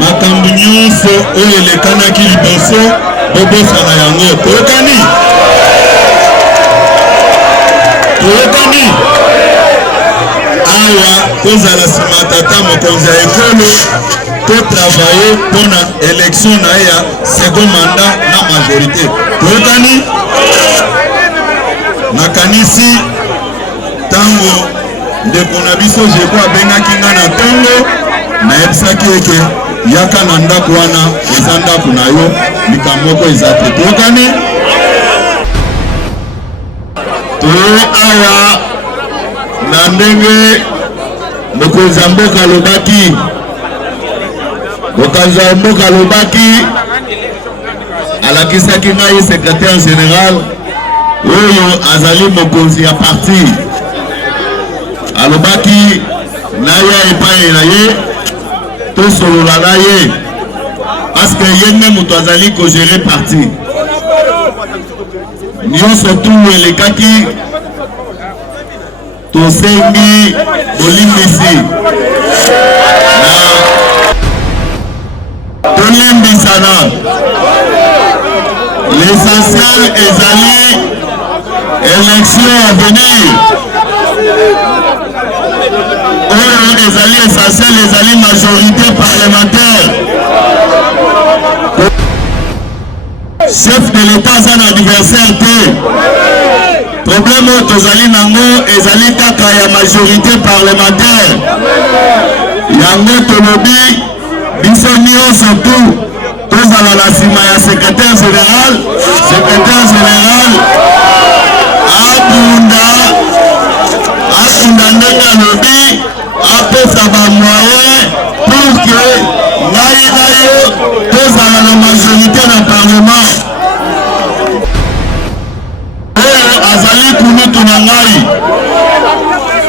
makambo nyonso oyo elekanaki liboso bobosana yango toyokani awa kozala nsima tata mokonzi ya ekolo totravaye mpona élection na ye ya second mandat na majorité toyokani nakanisi ntango ndeko na biso jeko abengaki nga na ntongo nayebisaki eke yaka na ndako wana eza ndako na yo likambo moko eza te toyokani toye awa na ndenge mokonzi ya mboka alobaki alakisaki ngai secrétaire général oyo azali mokonzi ya parti alobaki naya epai na ye tosolola na ye parce que ye nde moto azali kogere parti nyonso tu elekaki tosengi bolimbisi na tolimbisana l'essentiel ezali élection à venir oyo ezali essentiel ezali majorité parlementaire chef de l'état aza na adversaire te problème oyo tozali nango ezali kaka ya majorité parlementaire yango tolobi biso nyonso tu tozala na nsima ya secrétaire général abunda ndenge alobi apesa bamoyen pour que ngai na yo tozala na majorité na parlement oyo azali kulutu na ngai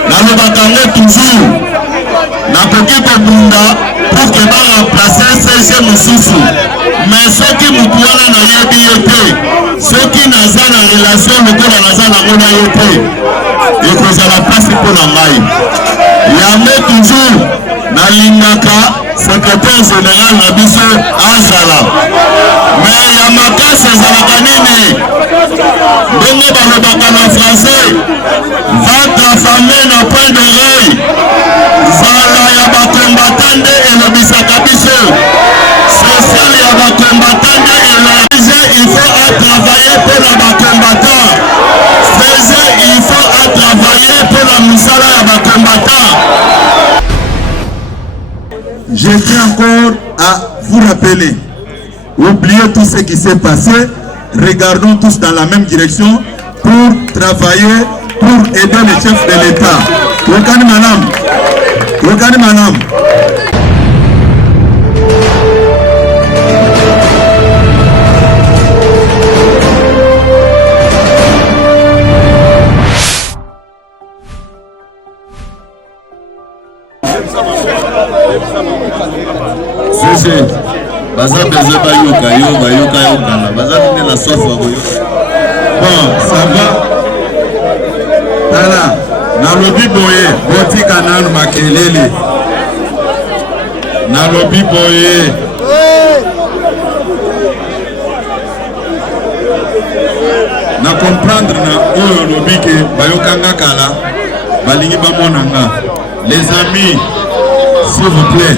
nalobaka ngo toujours nakoki kobunda pour que baremplace CG mosusu mais soki motu wana nayebi ye te soki naza na relation lokola naza nango na ye te ekozala mpasi mpo na ngai yango toujours nalingaka secrétaire général na biso azala mais ya makasi ezalaka nini ndenge balobaka na français votre famille na point d'oreille zala ya bakombatan nde elobisaka biso social ya bakombatan nde elobise il faut atravailler mpo na bakombatan faise il faut atravailler mpo na mosala ya bakombatan. Je tiens encore à vous rappeler, oubliez tout ce qui s'est passé, regardons tous dans la même direction pour travailler, pour aider le chef de l'État. Wakani Manam. Baza beze bayoka na baza tine la soif bayoka. Bon, ça va. Tala, na lobi boye, botika nanu makelele. Na lobi boye. Na comprendre na oyo lobi ke bayoka nga kala, balingi bamona nga. Les amis, s'il vous plaît,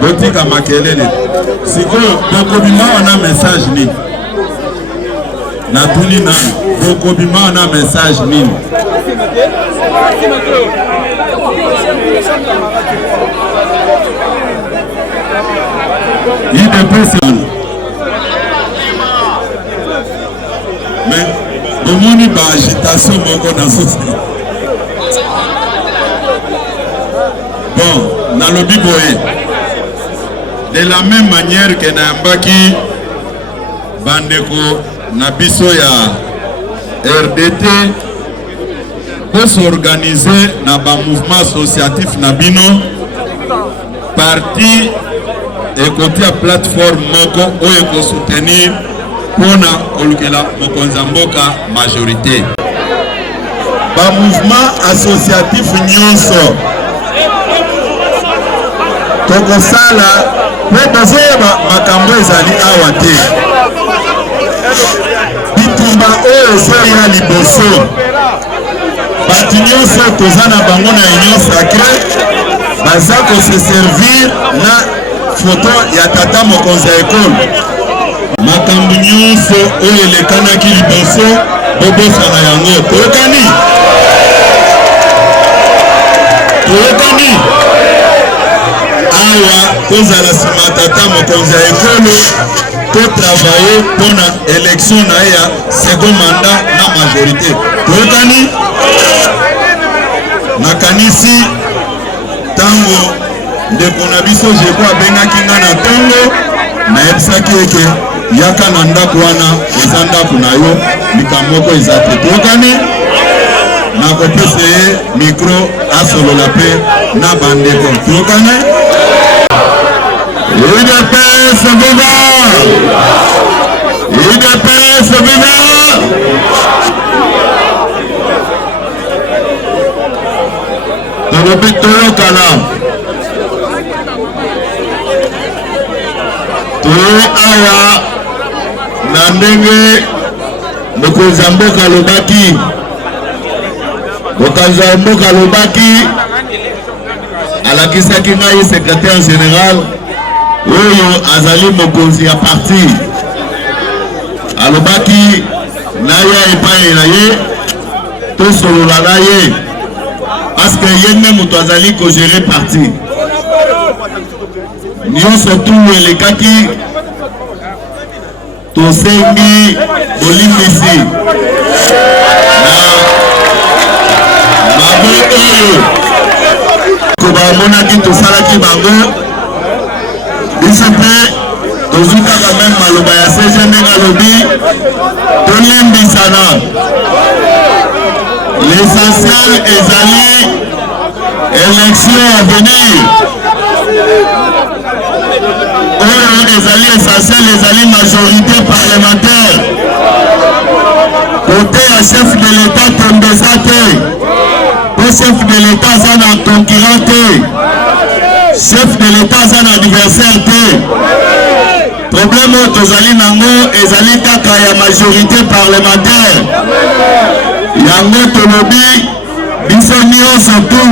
botika makelele. Sikoyo bokobima wana message nini natuni nani bokobima wana message nini mais bomoni ba agitation moko na société bon nalobi boye. De la même manière que Nambaki Bandeko Nabiso ya RDT pour s'organiser dans un mouvement associatif Nabino, parti et côté à plateforme Moko où il faut soutenir pour la Mokonzamboka majorité. Un mouvement associatif Nyonso. Tokosala, mais bazoyeba makambo ezali awa te. Bitumba oyo ezoya liboso. Bati nyonso toza na bango na union sacrée baza kose servir na foto ya tata mokonzi ya ekolo. Makambo nyonso oyo elekanaki liboso bobosana yango. Toyokani? Toyokani? Awa kozala nsima tata mokonzi ya ekolo to travailler mpona élection na ye ya second mandat na majorité. Toyokani? Nakanisi tango ndeko na biso jeko abengaki nga na ntongo nayebisaki eke yaka na ndako wana eza ndako na yo likambo moko eza te. Toyokani? Nakopesa ye mikro asolola mpe na bandeko. Toyokani? UDPS viva! UDPS viva! Tolobi toyokana. Toyi awa na ndenge mokonzi ya mboka alobaki. Mokonzi ya mboka alobaki alakisaki ngai secrétaire général oyo azali mokonzi ya parti. Alobaki naya epai na ye tosolola na ye parce que ye nde moto azali kogere parti. Nyonso tu elekaki tosengi bolimbisi na bango oyo kobamonaki tosalaki bango biso mpe tozwi kaka meme maloba ya CG ndenge alobi tolimbisana. L'essentiel ezali élection à venir oyo ezali essentiel ezali majorité parlementaire. Côté ya chef de l'état tombesa te po chef de l'état aza na concurrent te, chef de l'état aza na adversaire te. Problème oyo tozali nango ezali kaka ya majorité parlementaire. Yango tolobi biso nyonso tu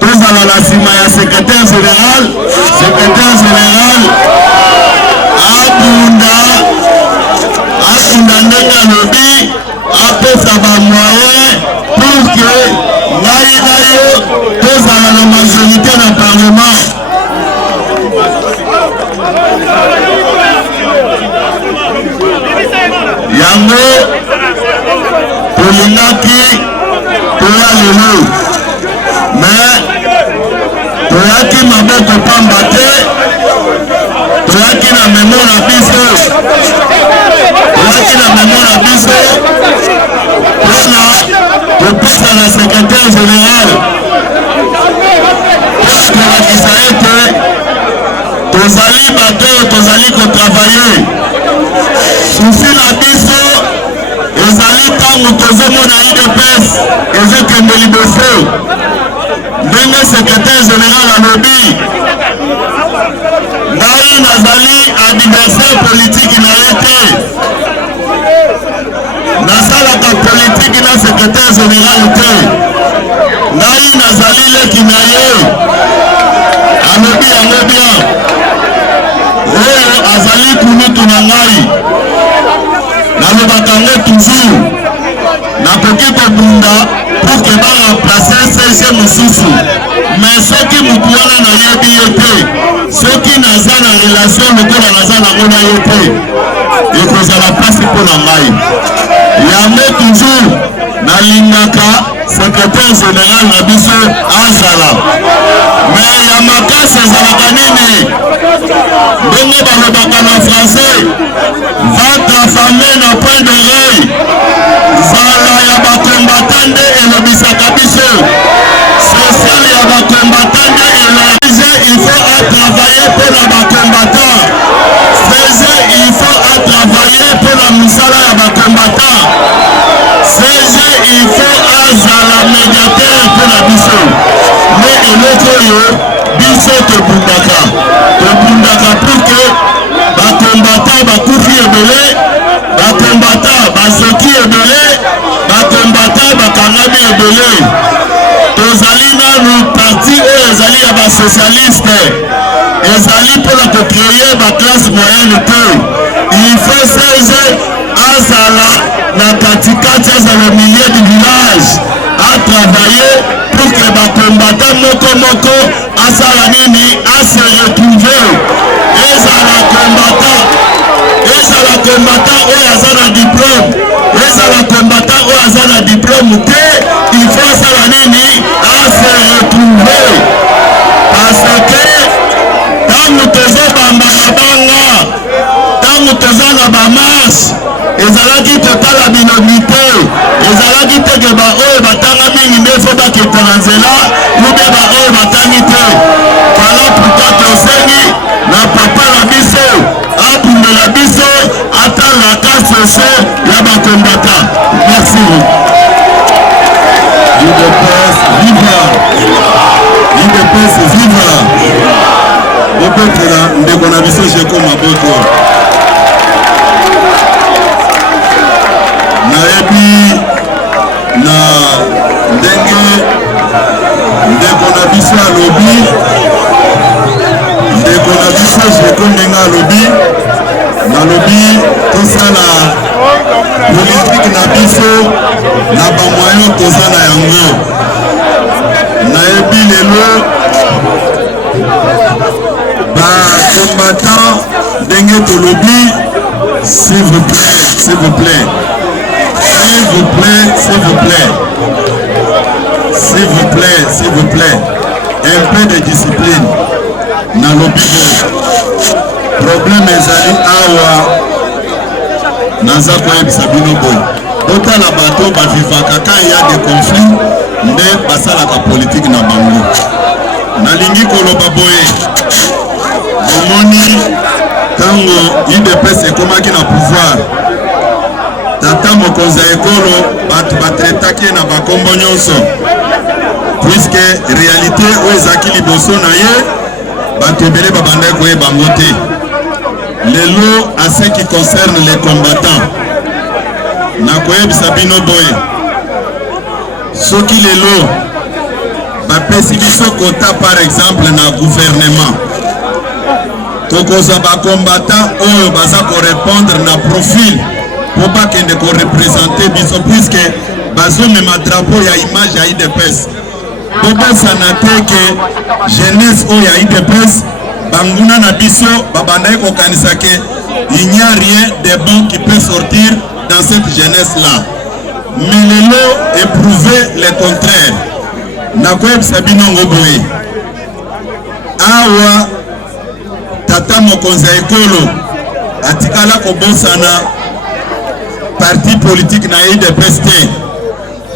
tozala na nsima ya secrétaire général. Secrétaire général abunda ndenge alobi apesa bamoyen pour que ngai na yo tozala na majorité na parlement. Yango tolingaki toya lelo mais toyaki maboko pamba te, toyaki na memo na biso, toyaki na memo na biso mpona kopesa na secrétaire général kolakisa ete tozali bato oyo tozali kotravaille. Susi na biso ezali ntango tozomona UDPS ezokende liboso ndenge secrétaire général alobi ngai nazali adversaire politique na ye te, nasalaka politique na secrétaire général te, ngai nazali leki na ye. Alobi yango bien oyo azali kunutu na ngai nalobaka ngo toujours nakoki kobunda pour ke baremplace CG mosusu, mais soki motu wana nayebi ye te, soki naza na relation lokola naza nango na ye te, ekozala mpasi mpo na ngai. Yango toujours nalingaka secrétaire général na biso azala, mais ya makasi ezalaka nini ndenge balobaka na français, votre famille na point d'oreille. Zala ya bakombata nde elobisaka socialiste ezali pour la créer ma classe moyenne te il faut cesse azala na katikati azala au milieu du village à travailler pour que ba combattant moko asala nini à se retrouver ezala combattant oyo aza na diplôme ezala combattant oyo aza na diplôme te il faut asala nini à se retrouver parce que ntango tozobamba mabanga ntango toza na bamarshe ezalaki kotala binomi te ezalaki teke baoyo batanga mingi nde fo baketa na nzela ube baoyo batangi te vala pourkoi tosengi na papa na biso abundela biso atangaka soso ya bakombata. Merci. UDPS viva, UDPS viva. Bopetela ndeko na biso Jeko Maboko. Nayebi na ndenge ndeko na biso alobi ndeko na biso Jeko ndenge alobi nalobi tosala politique na biso na bamoyen toza na yango nayebi lelo bacombattant ndenge tolobi s'il vous plaît s'il vous plaît s'il vous plaît s'il vous plaît s'il vous plaît s'il vous plaît un peu de discipline nalobi problème ezali awa naza koyebisa bino boye botala bato bavivaka quand il y a des conflits nde basalaka politique na bango nalingi koloba boye omoni ntango UDPS ekomaki na pouvoir tata mokonzi ya ekolo bato batretaki ye na bakombo nyonso puisque réalité oyo ezalaki liboso na ye bato ebele babandaki koyeba bango te. Lelo à ce qui concerne les combattants nakoyeb sabino boye soki lelo bapesi biso kota par exemple na gouvernement tokozwa bacombattant oyo baza korépondre na profil po bakende korepresente biso puisque bazomema drapeau ya image ya UDPS bobosana te ke jeunesse oyo ya UDPS banguna na biso babandaki kokanisa ke il n'y a rien de bon qui peut sortir dans cette jeunesse là mais lelo éprouver le contraire nakoyebisa bino ngo boye awa tata mokonzi ya ekolo atikala kobosana parti politique na UDPS te.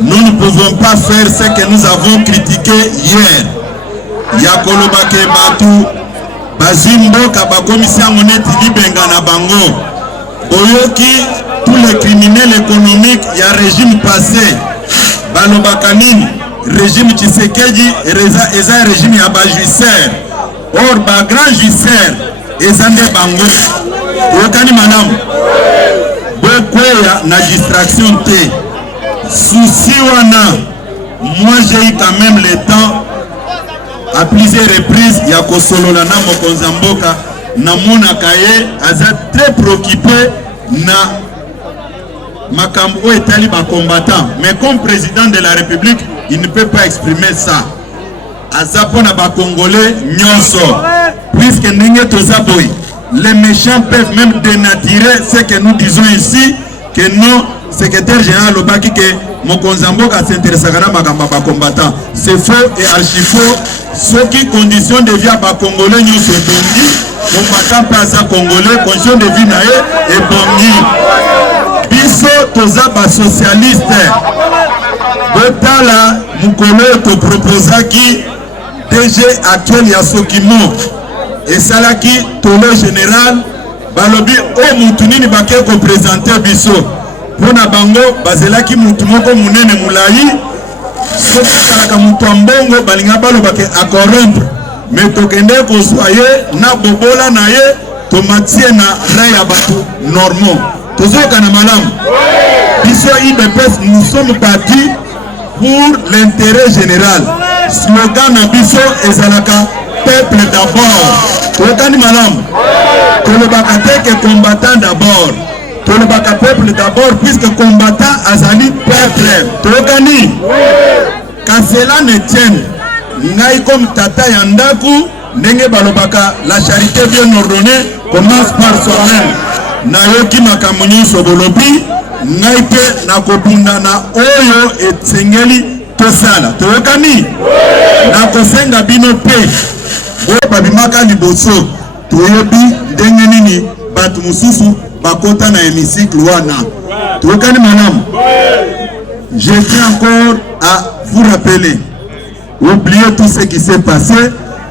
Nous ne pouvons pas faire ce que nous avons critiqué hier ya kolobake batu bazimboka bakomisi yango neti libenga na bango boyoki tous les criminels économiques ya régime passé balobaka nini régime Tshisekedi eza régime ya bajuisseur or ba grand juisseur eza nde bango oyokani manamu bokweya na distraction te souci wana moi j'ai eu quand même le temps à plusieurs reprises ya kosolola na mokonzi mboka namonaka ye aza très préoccupé na makambo oyo etali bacombattant mais comme président de la République il ne peut pas exprimer ça aza mpona bacongolais nyonso puisque ndenge toza boye les méchants peuvent même dénaturer ce que nous disons ici que non secrétaire général lobaki ke mokonzi mboka s'intéressaka na makambo ya bacombattant c'est faux et archi faux soki condition de vie ya bacongolais nyonso ebongi combattant mpe aza congolais condition de vie na ye ebongi biso toza basocialiste botala mokolo oyo toproposaki DG actuel ya Sokimo esalaki tolo général balobi o mutu nini bake koprésente biso mpona bango bazelaki mutu moko munene mulayi soki asalaka mutu ya mbongo balinga balobake acorrompre me tokende kozwa ye na bobola na ye tomatie na rai ya bato normaux tozoyoka na malamu biso UDPS nous sommes battus pour l'intérêt général slogan na biso ezalaka peuple d'abord. Tokani malam. Tolobaka te que combattant d'abord. Tolobaka peuple d'abord puisque combattant azali peuple. Tokani. Qu'à cela ne tienne. Ngai comme tata yandaku. Nenge balobaka la charité bien ordonnée commence par soi-même. Nayoki makamuni sobolobi. Ngai pe nakobunda na oyo etsengeli tosala. Tokani. Nakosenga bino pe. Babimaka liboso toyebi ndenge nini batu mususu bakota na hémicycle wana. Tokani manam. Je tiens encore à vous rappeler. Oubliez tout ce qui s'est passé.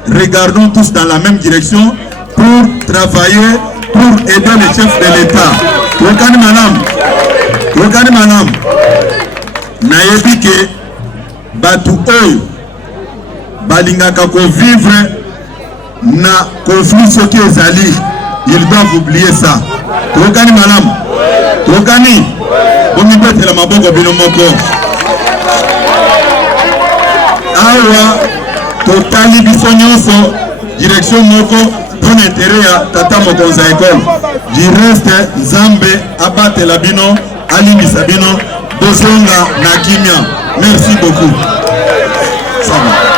Regardons tous dans la même direction pour travailler, pour aider les chefs de l'État. Tokani manam. Tokani manam. Nayebi ke batu oyo balingaka ko vivre na conflit soki ezali, ils doivent oublier ça. Tokani malam. Tokani. Bomi betela maboko bino moko. Awa totali biso nyonso direction moko pour intérêt ya tata mokonza école. Du reste Nzambe abatela bino, alimbisa bino, bozonga na kimia. Merci beaucoup. Ça va.